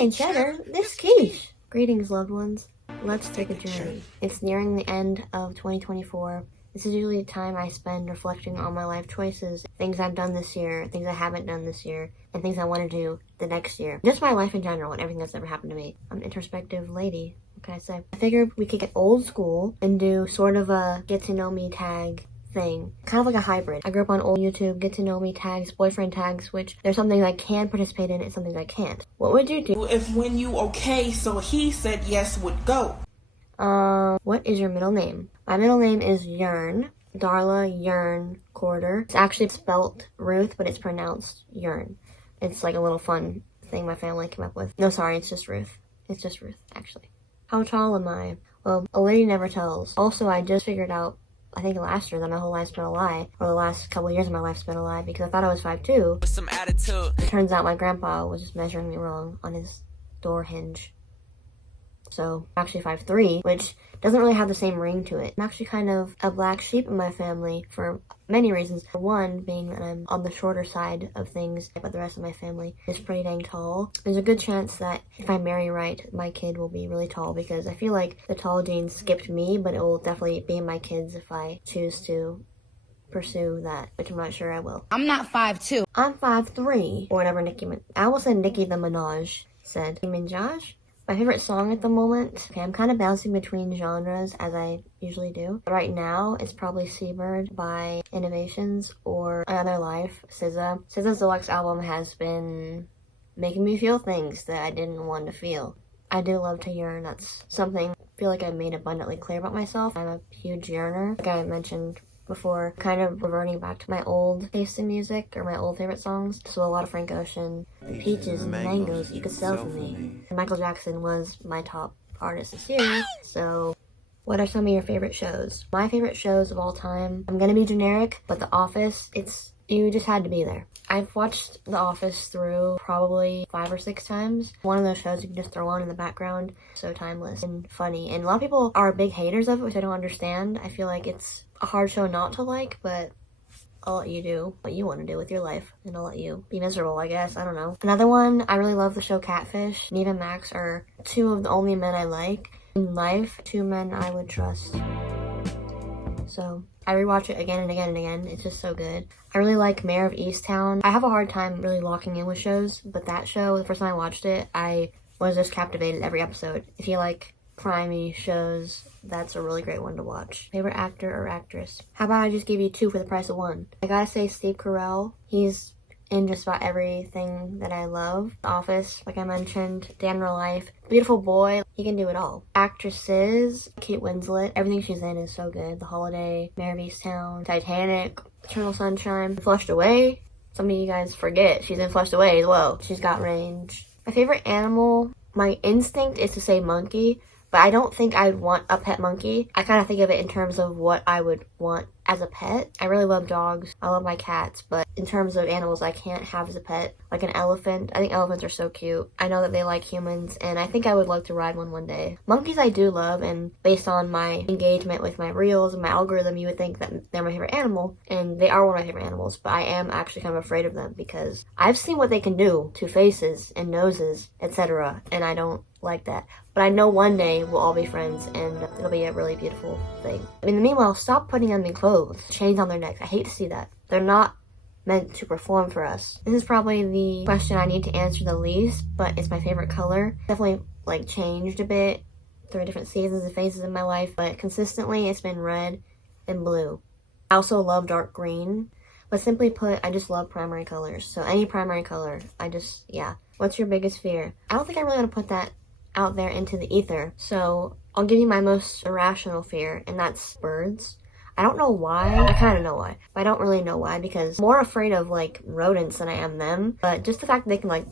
ain't cheddar, this quiche. Greetings, loved ones. Let's take a journey. It's nearing the end of 2024. This is usually the time I spend reflecting on my life choices, things I've done this year, things I haven't done this year, and things I want to do the next year. Just my life in general and everything that's ever happened to me. I'm an introspective lady, what can I say? I figured we could get old school and do sort of a get to know me tag thing. Kind of like a hybrid. I grew up on old YouTube, get to know me tags, boyfriend tags, which there's some things I can participate in and some things I can't. What would you do if when you okay, so he said yes would go? What is your middle name? My middle name is Yearn. Darla Yearn Corder. It's actually spelt Ruth, but it's pronounced Yearn. It's like a little fun thing my family came up with. No, sorry, it's just Ruth. It's just Ruth, actually. How tall am I? Well, a lady never tells. Also, I just figured out, I think last year, that my whole life's been a lie. Or the last couple of years of my life's been a lie, because I thought I was 5'2". With some attitude. It turns out my grandpa was just measuring me wrong on his door hinge. So, I'm actually 5'3", which doesn't really have the same ring to it. I'm actually kind of a black sheep in my family for many reasons. For one, being that I'm on the shorter side of things, but the rest of my family is pretty dang tall. There's a good chance that if I marry right, my kid will be really tall, because I feel like the tall gene skipped me, but it will definitely be in my kids if I choose to pursue that, which I'm not sure I will. I'm not 5'2". I'm 5'3", or whatever I almost said Nicki the Minaj said. Minaj? My favorite song at the moment, okay, I'm kind of bouncing between genres as I usually do. But right now, it's probably Seabird by Innovations or Another Life, SZA. SZA's deluxe album has been making me feel things that I didn't want to feel. I do love to yearn. That's something I feel like I've made abundantly clear about myself. I'm a huge yearner, like I mentioned before, kind of reverting back to my old taste in music, or my old favorite songs. So a lot of Frank Ocean, peaches and mangoes you could sell for me. And Michael Jackson was my top artist this year. So what are some of your favorite shows? My favorite shows of all time, I'm gonna be generic, but The Office, you just had to be there. I've watched The Office through probably 5 or 6 times. One of those shows you can just throw on in the background. So timeless and funny. And a lot of people are big haters of it, which I don't understand. I feel like it's a hard show not to like, but I'll let you do what you want to do with your life, and I'll let you be miserable, I guess. I don't know. Another one, I really love the show Catfish. Neve and Max are 2 of the only men I like in life. 2 men I would trust. So I rewatch it again and again and again. It's just so good. I really like Mayor of Easttown. I have a hard time really locking in with shows, but that show, the first time I watched it, I was just captivated every episode. If you like crimey shows, that's a really great one to watch. Favorite actor or actress? How about I just give you 2 for the price of 1? I gotta say Steve Carell. He's in just about everything that I love. The Office, like I mentioned, Day in Real Life, Beautiful Boy, he can do it all. Actresses, Kate Winslet, everything she's in is so good. The Holiday, Mayor of Easttown, Titanic, Eternal Sunshine, Flushed Away. Some of you guys forget she's in Flushed Away as well. She's got range. My favorite animal, my instinct is to say monkey, but I don't think I'd want a pet monkey. I kind of think of it in terms of what I would want as a pet. I really love dogs. I love my cats, but in terms of animals I can't have as a pet, like an elephant. I think elephants are so cute. I know that they like humans, and I think I would love to ride one day. Monkeys I do love, and based on my engagement with my reels and my algorithm, you would think that they're my favorite animal, and they are one of my favorite animals, but I am actually kind of afraid of them because I've seen what they can do to faces and noses, etc., and I don't like that. But I know one day we'll all be friends, and it'll be a really beautiful thing. In the meanwhile, stop putting them in clothes, chains on their necks. I hate to see that. They're not meant to perform for us. This is probably the question I need to answer the least, but it's my favorite color. Definitely changed a bit through different seasons and phases in my life, but consistently it's been red and blue. I also love dark green, but simply put, I just love primary colors. So any primary color, yeah. What's your biggest fear? I don't think I really want to put that out there into the ether, so I'll give you my most irrational fear, and that's birds. I don't know why. I kind of know why, but I don't really know why, because I'm more afraid of rodents than I am them. But just the fact that they can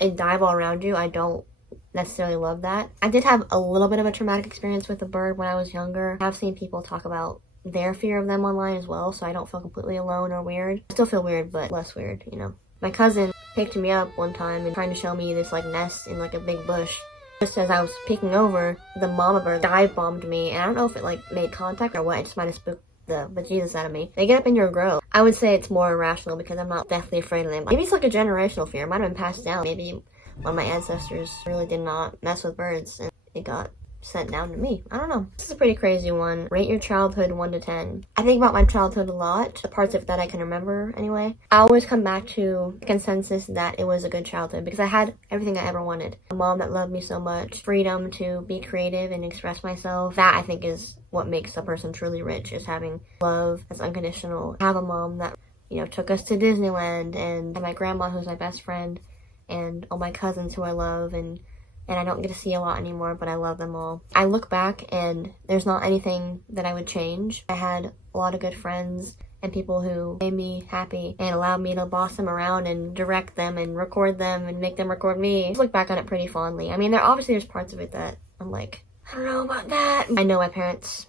and dive all around you, I don't necessarily love that. I did have a little bit of a traumatic experience with a bird when I was younger. I've seen people talk about their fear of them online as well, so I don't feel completely alone or weird. I still feel weird, but less weird, you know. My cousin picked me up one time and trying to show me this nest in a big bush. Just as I was peeking over, the mama bird dive bombed me, and I don't know if it made contact or what. It just might have spooked the bejesus out of me. They get up in your grill. I would say it's more irrational because I'm not deathly afraid of them. Maybe it's a generational fear. It might have been passed down. Maybe one of my ancestors really did not mess with birds and it got sent down to me. I don't know. This is a pretty crazy one. Rate your childhood 1 to 10. I think about my childhood a lot, the parts of it that I can remember anyway. I always come back to the consensus that it was a good childhood because I had everything I ever wanted. A mom that loved me so much, freedom to be creative and express myself. That I think is what makes a person truly rich, is having love that's unconditional. I have a mom that, you know, took us to Disneyland, and my grandma who's my best friend, and all my cousins who I love, and I don't get to see a lot anymore, but I love them all. I look back and there's not anything that I would change. I had a lot of good friends and people who made me happy and allowed me to boss them around and direct them and record them and make them record me. I just look back on it pretty fondly. I mean, there's parts of it that I'm like, I don't know about that. I know my parents,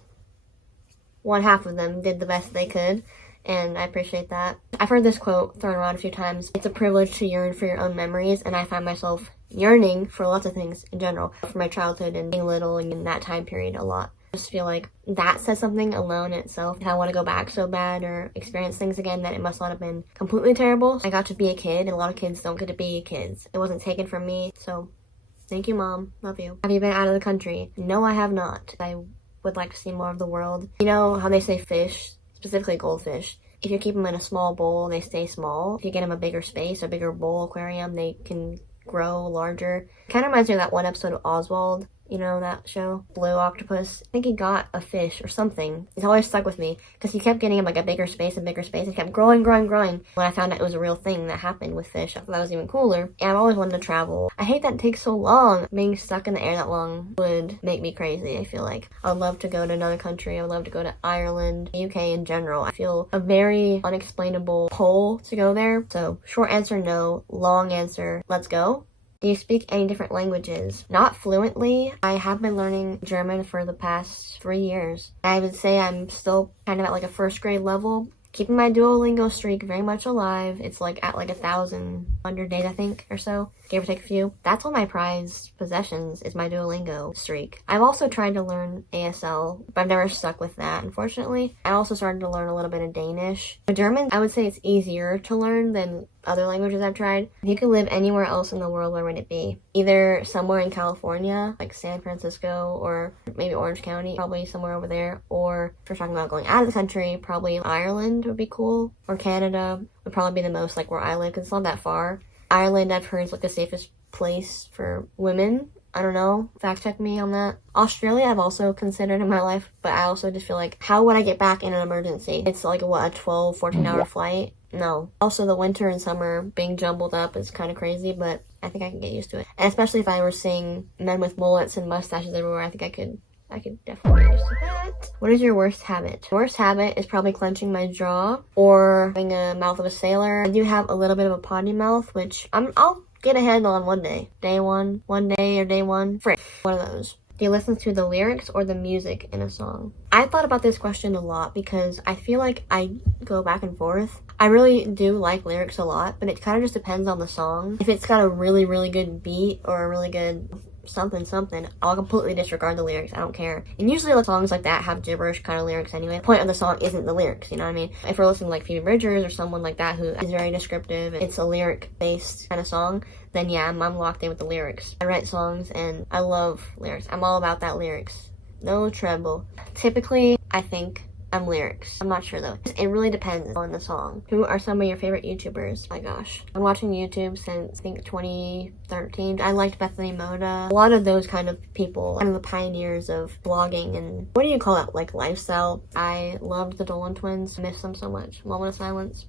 one half of them did the best they could, and I appreciate that. I've heard this quote thrown around a few times. It's a privilege to yearn for your own memories, and I find myself yearning for lots of things in general, for my childhood and being little and in that time period a lot. I just feel like that says something alone in itself. If I want to go back so bad or experience things again, that it must not have been completely terrible. I got to be a kid, and a lot of kids don't get to be kids. It wasn't taken from me, so thank you, Mom. Love you. Have you been out of the country? No, I have not. I would like to see more of the world. You know how they say fish, specifically goldfish, if you keep them in a small bowl, they stay small. If you get them a bigger space, a bigger bowl aquarium, they can grow larger. Kind of reminds me of that one episode of Oswald, you know, that show, Blue Octopus. I think he got a fish or something. It's always stuck with me because he kept getting him like a bigger space. It kept growing. When I found out it was a real thing that happened with fish, I thought that was even cooler. And I've always wanted to travel. I hate that it takes so long. Being stuck in the air that long would make me crazy. I feel like I would love to go to another country. I would love to go to Ireland, UK in general. I feel a very unexplainable pull to go there. So short answer, no. Long answer, let's go. Do you speak any different languages? Not fluently. I have been learning German for the past 3 years. I would say I'm still kind of at like a first grade level. Keeping my Duolingo streak very much alive. It's like at like 1,100 days, I think, or so. Give or take a few. That's one of my prized possessions, is my Duolingo streak. I've also tried to learn ASL, but I've never stuck with that, unfortunately. I also started to learn a little bit of Danish. German, I would say it's easier to learn than other languages I've tried. If you could live anywhere else in the world, where would it be? Either somewhere in California, like San Francisco, or maybe Orange County, probably somewhere over there. Or if we're talking about going out of the country, probably Ireland would be cool. Or Canada would probably be the most, like where I live, because it's not that far. Ireland, I've heard, is like the safest place for women. I don't know. Fact check me on that. Australia, I've also considered in my life, but I also just feel like, how would I get back in an emergency? It's like, what, a 12, 14-hour flight? No. Also, the winter and summer being jumbled up is kind of crazy, but I think I can get used to it. And especially if I were seeing men with mullets and mustaches everywhere, I think I could definitely get used to that. What is your worst habit? Worst habit is probably clenching my jaw or having a mouth of a sailor. I do have a little bit of a potty mouth, which I'll get a handle on one day. Day one day or day one. Frick. One of those. Do you listen to the lyrics or the music in a song? I thought about this question a lot because I feel like I go back and forth. I really do like lyrics a lot, but it kind of just depends on the song. If it's got a really, really good beat or a really good something, I'll completely disregard the lyrics. I don't care. And usually the songs like that have gibberish kind of lyrics anyway. The point of the song isn't the lyrics, you know what I mean? If we're listening to like Phoebe Bridgers or someone like that who is very descriptive, it's a lyric based kind of song, then yeah, I'm locked in with the lyrics. I write songs and I love lyrics. I'm all about that lyrics. No treble. Typically, I think I'm lyrics. I'm not sure though. It really depends on the song. Who are some of your favorite YouTubers? Oh my gosh. I'm watching YouTube since I think 2013. I liked Bethany Moda. A lot of those kind of people, kind of the pioneers of blogging and what do you call that? Like lifestyle. I loved the Dolan twins. I miss them so much. Moment of silence.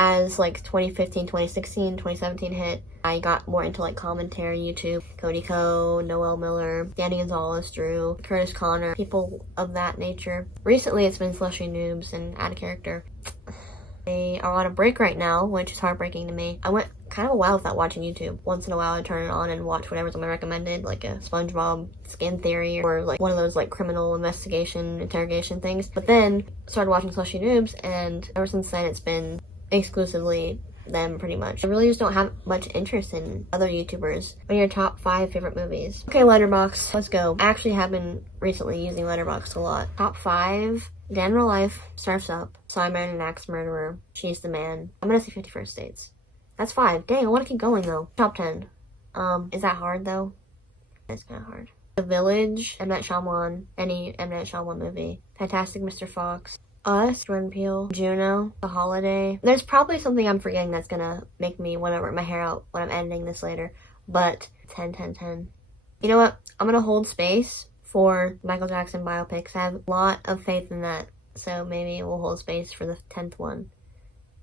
As like 2015, 2016, 2017 hit, I got more into like commentary YouTube. Cody Ko, Noel Miller, Danny Gonzalez, Drew, Curtis Connor, people of that nature. Recently it's been Slushy Noobs and Out of Character. They are on a break right now, which is heartbreaking to me. I went kind of a while without watching YouTube. Once in a while I turn it on and watch whatever's on my recommended, like a SpongeBob Skin Theory or like one of those like criminal investigation interrogation things. But then started watching Slushy Noobs, and ever since then it's been exclusively them pretty much. I really just don't have much interest in other YouTubers. What are your top 5 favorite movies? Okay, Letterboxd, let's go. I actually have been recently using Letterboxd a lot. Top 5, Dan in real life, surfs up. So I married an axe murderer. She's the man. I'm gonna say 50 First Dates. That's 5. Dang, I want to keep going though. Top 10. Is that hard though? It's kind of hard. The Village, M. Night Shyamalan, any M. Night Shyamalan movie. Fantastic Mr. Fox. Us, Jordan Peele, Juno, The Holiday. There's probably something I'm forgetting that's gonna make me want to rip my hair out when I'm editing this later. But 10, 10, 10. You know what? I'm gonna hold space for Michael Jackson biopics. I have a lot of faith in that. So maybe we'll hold space for the 10th one.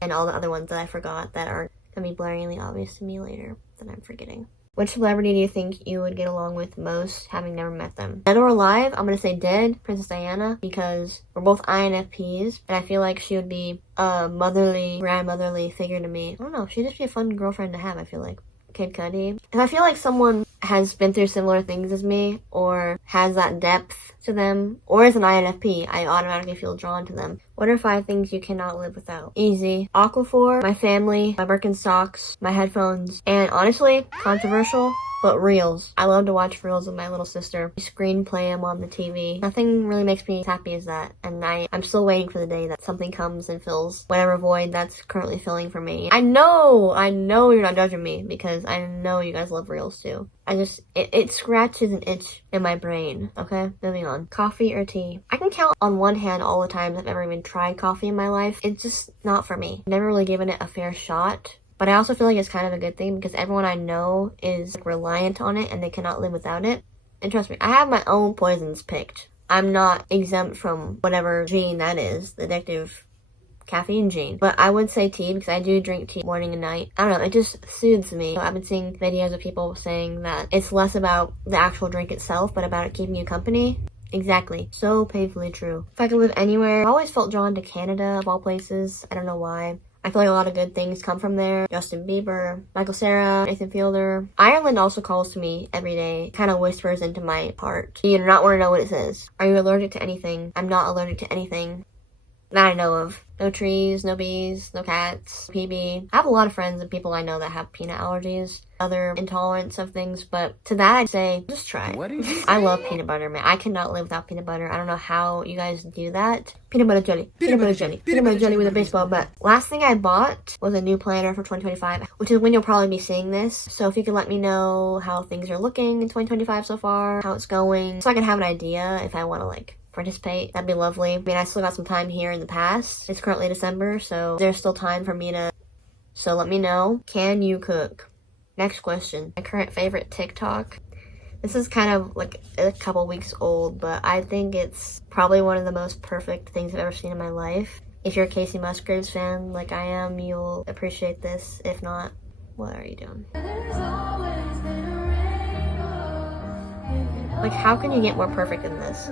And all the other ones that I forgot that aren't gonna be blaringly obvious to me later that I'm forgetting. Which celebrity do you think you would get along with most, having never met them? Dead or alive? I'm gonna say dead, Princess Diana, because we're both INFPs, and I feel like she would be a motherly, grandmotherly figure to me. I don't know, she'd just be a fun girlfriend to have, I feel like. Kid Cudi. If I feel like someone has been through similar things as me, or has that depth to them, or is an INFP, I automatically feel drawn to them. What are 5 things you cannot live without? Easy. Aquaphor, my family, my Birkenstocks, my headphones, and honestly, controversial, but reels. I love to watch reels with my little sister. Screenplay them on the TV. Nothing really makes me as happy as that. And I'm still waiting for the day that something comes and fills whatever void that's currently filling for me. I know you're not judging me because I know you guys love reels too. It scratches an itch in my brain. Okay, moving on. Coffee or tea? I can count on one hand all the times I've ever even tried coffee in my life. It's just not for me. Never really given it a fair shot. But I also feel like it's kind of a good thing because everyone I know is reliant on it and they cannot live without it. And trust me, I have my own poisons picked. I'm not exempt from whatever gene that is, the addictive caffeine gene. But I would say tea because I do drink tea morning and night. I don't know, it just soothes me. So I've been seeing videos of people saying that it's less about the actual drink itself, but about it keeping you company. Exactly. So painfully true. If I could live anywhere, I always felt drawn to Canada of all places. I don't know why. I feel like a lot of good things come from there. Justin Bieber, Michael Cera, Nathan Fielder. Ireland also calls to me every day, kind of whispers into my heart. You do not want to know what it says. Are you allergic to anything? I'm not allergic to anything that I know of. No trees, no bees, no cats, PB. I have a lot of friends and people I know that have peanut allergies, other intolerance of things, but to that I'd say, just try it. I love peanut butter, man. I cannot live without peanut butter. I don't know how you guys do that. Peanut butter jelly. Peanut butter jelly. Peanut butter jelly with a baseball bat. Last thing I bought was a new planner for 2025, which is when you'll probably be seeing this. So if you could let me know how things are looking in 2025 so far, how it's going, so I can have an idea if I want to participate, that'd be lovely. I mean, I still got some time here in the past. It's currently December, so there's still time for me to... So let me know. Can you cook? Next question. My current favorite TikTok. This is kind of like a couple weeks old, but I think it's probably one of the most perfect things I've ever seen in my life. If you're a Casey Musgraves fan like I am, you'll appreciate this. If not, what are you doing? Like, how can you get more perfect than this?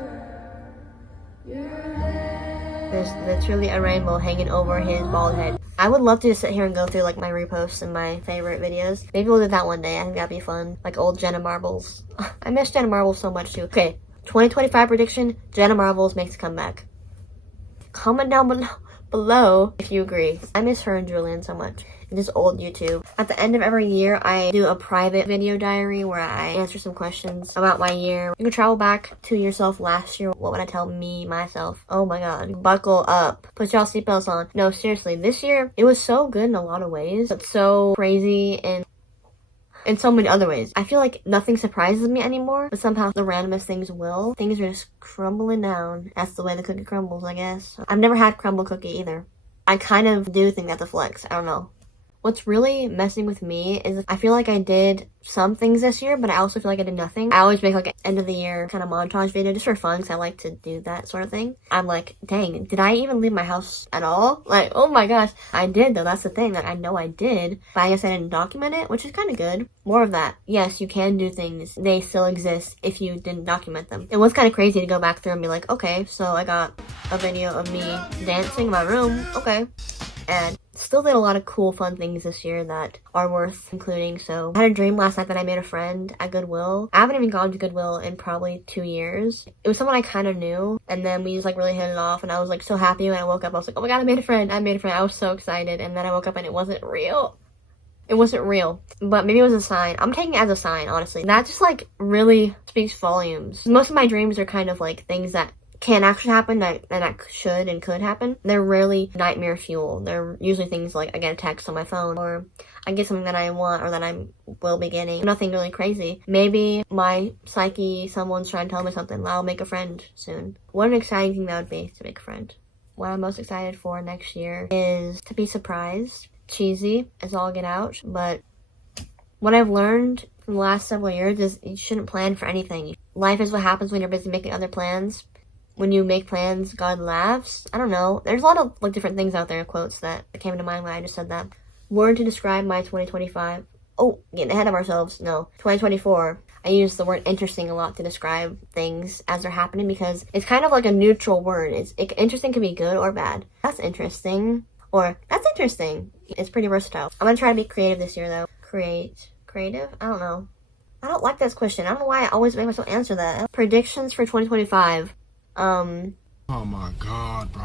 There's literally a rainbow hanging over his bald head. I would love to just sit here and go through my reposts and my favorite videos. Maybe we'll do that one day. I think that'd be fun. Like old Jenna Marbles. I miss Jenna Marbles so much too. Okay, 2025 prediction, Jenna Marbles makes a comeback. Comment down below if you agree. I miss her and Julian so much. Just old YouTube. At the end of every year, I do a private video diary where I answer some questions about my year. You can travel back to yourself last year. What would I tell myself? Oh my god. Buckle up. Put y'all seatbelts on. No, seriously. This year, it was so good in a lot of ways, but so crazy in so many other ways. I feel like nothing surprises me anymore, but somehow the randomest things will. Things are just crumbling down. That's the way the cookie crumbles, I guess. I've never had crumble cookie either. I kind of do think that's a flex. I don't know. What's really messing with me is I feel like I did some things this year, but I also feel like I did nothing. I always make an end of the year kind of montage video just for fun because I like to do that sort of thing. I'm like, dang, did I even leave my house at all? Oh my gosh. I did though, that's the thing. I know I did, but I guess I didn't document it, which is kind of good. More of that. Yes, you can do things. They still exist if you didn't document them. It was kind of crazy to go back through and be like, okay, so I got a video of me dancing in my room. Okay. And still did a lot of cool, fun things this year that are worth including. So I had a dream last night that I made a friend at Goodwill. I haven't even gone to Goodwill in probably 2 years. It was someone I kind of knew, and then we just really hit it off, and I was so happy when I woke up. I was like, oh my god, I made a friend. I was so excited, and then I woke up and it wasn't real. It wasn't real, but maybe it was a sign. I'm taking it as a sign, honestly. That just really speaks volumes. Most of my dreams are kind of things that can actually happen, that should and could happen, they're rarely nightmare fuel. They're usually things like I get a text on my phone, or I get something that I want or that I will be getting. Nothing really crazy. Maybe my psyche, someone's trying to tell me something. I'll make a friend soon. What an exciting thing that would be to make a friend. What I'm most excited for next year is to be surprised. Cheesy as all get out, but what I've learned from the last several years is you shouldn't plan for anything. Life is what happens when you're busy making other plans. When you make plans, God laughs. I don't know. There's a lot of like different things out there, quotes that came to mind when I just said that. Word to describe my 2025. Oh, getting ahead of ourselves. No, 2024. I use the word interesting a lot to describe things as they're happening because it's kind of like a neutral word. Interesting can be good or bad. That's interesting. Or that's interesting. It's pretty versatile. I'm gonna try to be creative this year though. Creative? I don't know. I don't like this question. I don't know why I always make myself answer that. Predictions for 2025. Oh my God, bro.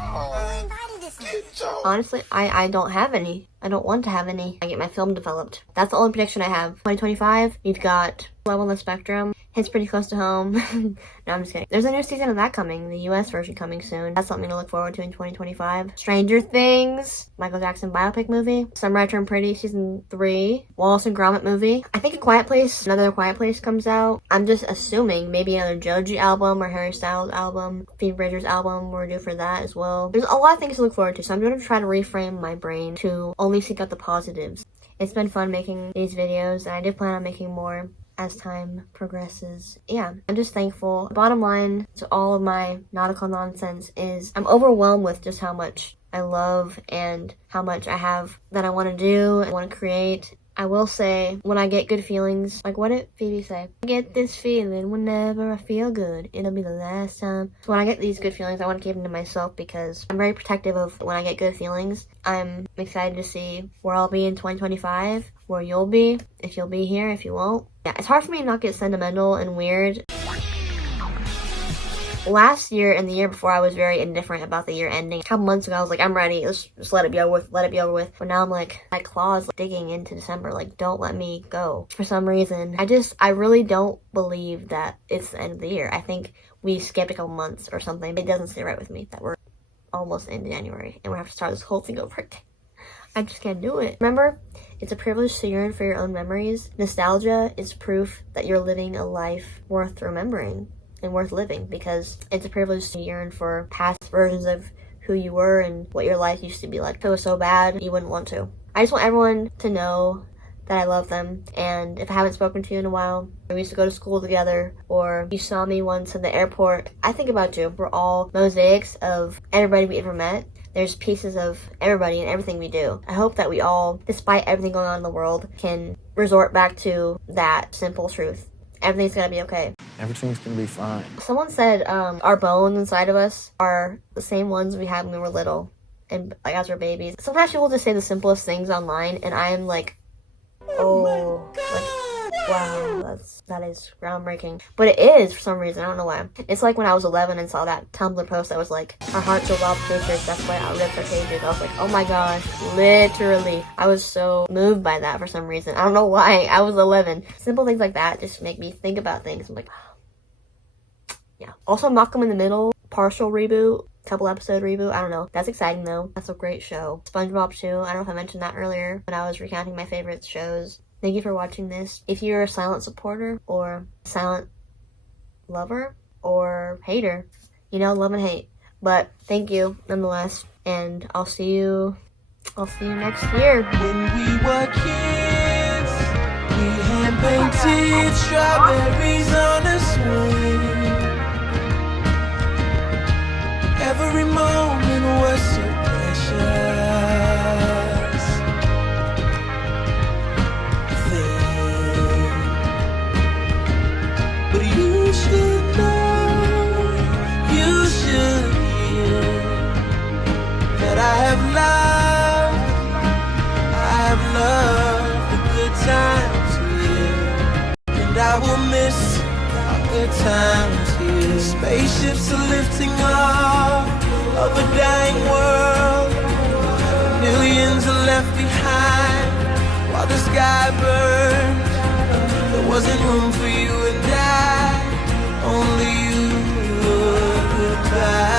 Honestly, I don't have any. I don't want to have any. I get my film developed. That's the only prediction I have. 2025, you've got Love on the Spectrum. Hits pretty close to home. No, I'm just kidding. There's a new season of that coming. The US version coming soon. That's something to look forward to in 2025. Stranger Things. Michael Jackson biopic movie. Summer I Turned Pretty season 3. Wallace and Gromit movie. I think another Quiet Place comes out. I'm just assuming maybe another Joji album or Harry Styles album. Phoebe Bridgers album. We're due for that as well. There's a lot of things to look forward to. So I'm going to try to reframe my brain to only seek out the positives. It's been fun making these videos, and I do plan on making more as time progresses. Yeah, I'm just thankful. Bottom line to all of my nautical nonsense is I'm overwhelmed with just how much I love and how much I have that I want to do and want to create. I will say, when I get good feelings, like what did Phoebe say? I get this feeling whenever I feel good. It'll be the last time. So when I get these good feelings, I want to keep them to myself because I'm very protective of when I get good feelings. I'm excited to see where I'll be in 2025, where you'll be, if you'll be here, if you won't. Yeah, it's hard for me to not get sentimental and weird. Last year and the year before, I was very indifferent about the year ending. A couple months ago, I was like, I'm ready. Let's just let it be over with. Let it be over with. But now I'm like, my claws digging into December. Like, don't let me go. For some reason, I really don't believe that it's the end of the year. I think we skipped a couple months or something. It doesn't sit right with me that we're almost in January and we have to start this whole thing over again. I just can't do it. Remember, it's a privilege to yearn for your own memories. Nostalgia is proof that you're living a life worth remembering and worth living, because it's a privilege to yearn for past versions of who you were and what your life used to be like. If it was so bad, you wouldn't want to. I just want everyone to know that I love them, and if I haven't spoken to you in a while, or we used to go to school together, or you saw me once in the airport, I think about you. We're all mosaics of everybody we ever met. There's pieces of everybody and everything we do. I hope that we all, despite everything going on in the world, can resort back to that simple truth. Everything's gonna be okay. Everything's gonna be fine. Someone said our bones inside of us are the same ones we had when we were little and like as we're babies. Sometimes people just say the simplest things online and I am like, oh, like, wow, that is groundbreaking. But it is for some reason, I don't know why. It's like when I was 11 and saw that Tumblr post that was like, our hearts are wild creatures, that's why I ripped our cages. I was like, oh my gosh, literally. I was so moved by that for some reason. I don't know why. I was 11. Simple things like that just make me think about things. I'm like, wow. Yeah. Also, Malcolm in the Middle, partial reboot, couple episode reboot. I don't know. That's exciting though. That's a great show. SpongeBob too. I don't know if I mentioned that earlier when I was recounting my favorite shows. Thank you for watching this. If you're a silent supporter or silent lover or hater, love and hate. But thank you nonetheless, and I'll see you next year. When we were kids, we hand painted strawberries on a swing. Every moment was so precious. But you should know, you should hear that I have loved the good times here, and I will miss our good times here. Spaceships are lifting off of a dying world, millions are left behind while the sky burns. There wasn't room for you and I, only you. back.